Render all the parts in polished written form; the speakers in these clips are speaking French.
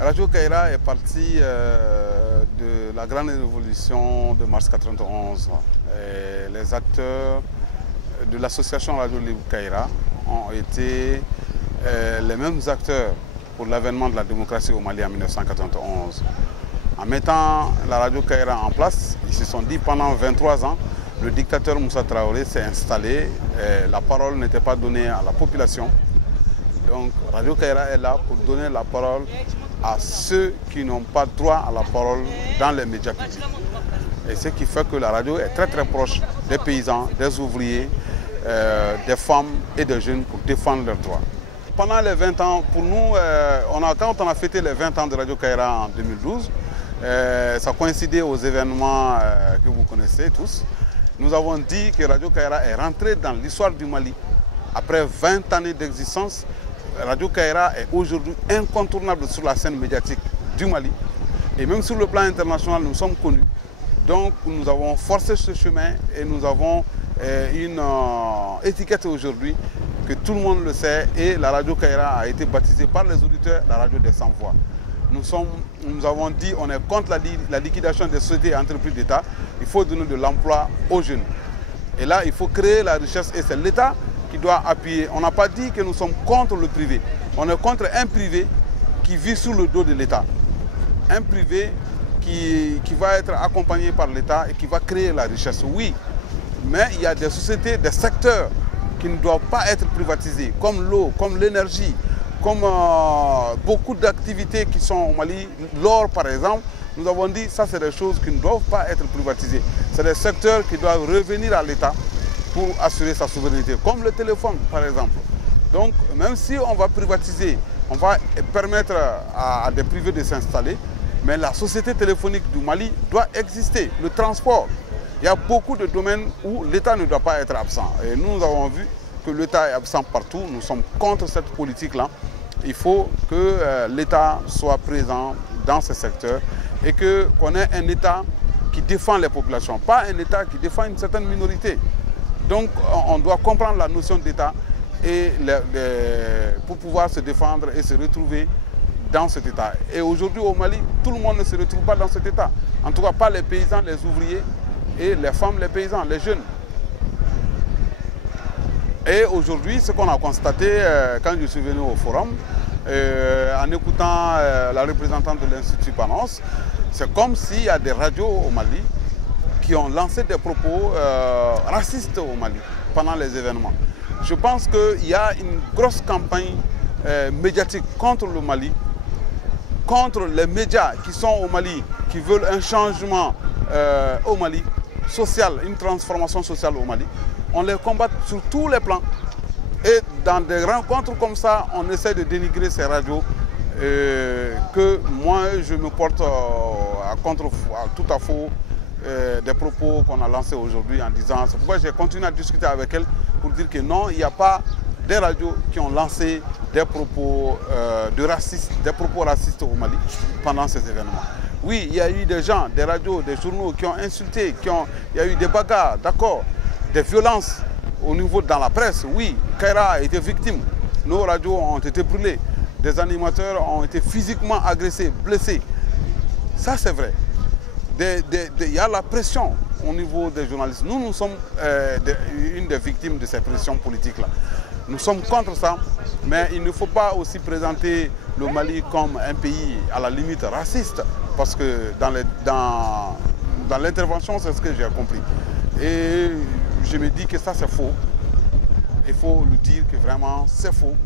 Radio Kaira est parti de la grande révolution de mars 91. Et les acteurs de l'association Radio Libre Kaira ont été les mêmes acteurs pour l'avènement de la démocratie au Mali en 1991. En mettant la Radio Kaira en place, ils se sont dit pendant 23 ans, le dictateur Moussa Traoré s'est installé, et la parole n'était pas donnée à la population. Donc Radio Kaira est là pour donner la parole à ceux qui n'ont pas droit à la parole dans les médias publics. Et ce qui fait que la radio est très proche des paysans, des ouvriers, des femmes et des jeunes pour défendre leurs droits. Pendant les 20 ans, pour nous, quand on a fêté les 20 ans de Radio Kaira en 2012, ça coïncidait aux événements que vous connaissez tous. Nous avons dit que Radio Kaira est rentrée dans l'histoire du Mali. Après 20 années d'existence, Radio Kaira est aujourd'hui incontournable sur la scène médiatique du Mali. Et même sur le plan international, nous sommes connus. Donc nous avons forcé ce chemin et nous avons une étiquette aujourd'hui que tout le monde le sait. Et la Radio Kaira a été baptisée par les auditeurs la radio des sans-voix. Nous avons dit qu'on est contre la liquidation des sociétés et entreprises d'État. Il faut donner de l'emploi aux jeunes. Et là, il faut créer la richesse et c'est l'État qui doit appuyer. On n'a pas dit que nous sommes contre le privé. On est contre un privé qui vit sous le dos de l'État. Un privé qui va être accompagné par l'État et qui va créer la richesse. Oui, mais il y a des sociétés, des secteurs qui ne doivent pas être privatisés, comme l'eau, comme l'énergie, comme beaucoup d'activités qui sont au Mali. L'or, par exemple, nous avons dit que ça, c'est des choses qui ne doivent pas être privatisées. C'est des secteurs qui doivent revenir à l'État pour assurer sa souveraineté, comme le téléphone par exemple. Donc même si on va privatiser, on va permettre à des privés de s'installer, mais la société téléphonique du Mali doit exister. Le transport, il y a beaucoup de domaines où l'État ne doit pas être absent. Et nous avons vu que l'État est absent partout, nous sommes contre cette politique-là. Il faut que l'État soit présent dans ces secteurs et qu'on ait un État qui défend les populations, pas un État qui défend une certaine minorité. Donc on doit comprendre la notion d'État et pour pouvoir se défendre et se retrouver dans cet État. Et aujourd'hui au Mali, tout le monde ne se retrouve pas dans cet État. En tout cas pas les paysans, les ouvriers et les femmes, les paysans, les jeunes. Et aujourd'hui, ce qu'on a constaté quand je suis venu au forum, en écoutant la représentante de l'Institut Panos, c'est comme s'il y a des radios au Mali qui ont lancé des propos racistes au Mali pendant les événements. Je pense qu'il y a une grosse campagne médiatique contre le Mali, contre les médias qui sont au Mali, qui veulent un changement au Mali, social, une transformation sociale au Mali. On les combat sur tous les plans. Et dans des rencontres comme ça, on essaie de dénigrer ces radios que moi je me porte à tout à faux des propos qu'on a lancés aujourd'hui en disant, c'est pourquoi j'ai continué à discuter avec elle pour dire que non, il n'y a pas des radios qui ont lancé des propos des propos racistes au Mali pendant ces événements. Oui, il y a eu des gens, des radios, des journaux qui ont insulté, il y a eu des bagarres, d'accord, des violences au niveau dans la presse. Oui, Kaira a été victime, nos radios ont été brûlées, des animateurs ont été physiquement agressés, blessés. Ça c'est vrai. Il y a la pression au niveau des journalistes. Nous sommes une des victimes de ces pressions politiques-là. Nous sommes contre ça, mais il ne faut pas aussi présenter le Mali comme un pays à la limite raciste, parce que dans l'intervention, c'est ce que j'ai compris. Et je me dis que ça c'est faux. Il faut lui dire que vraiment c'est faux.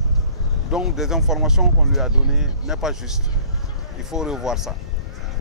Donc des informations qu'on lui a données n'est pas juste. Il faut revoir ça.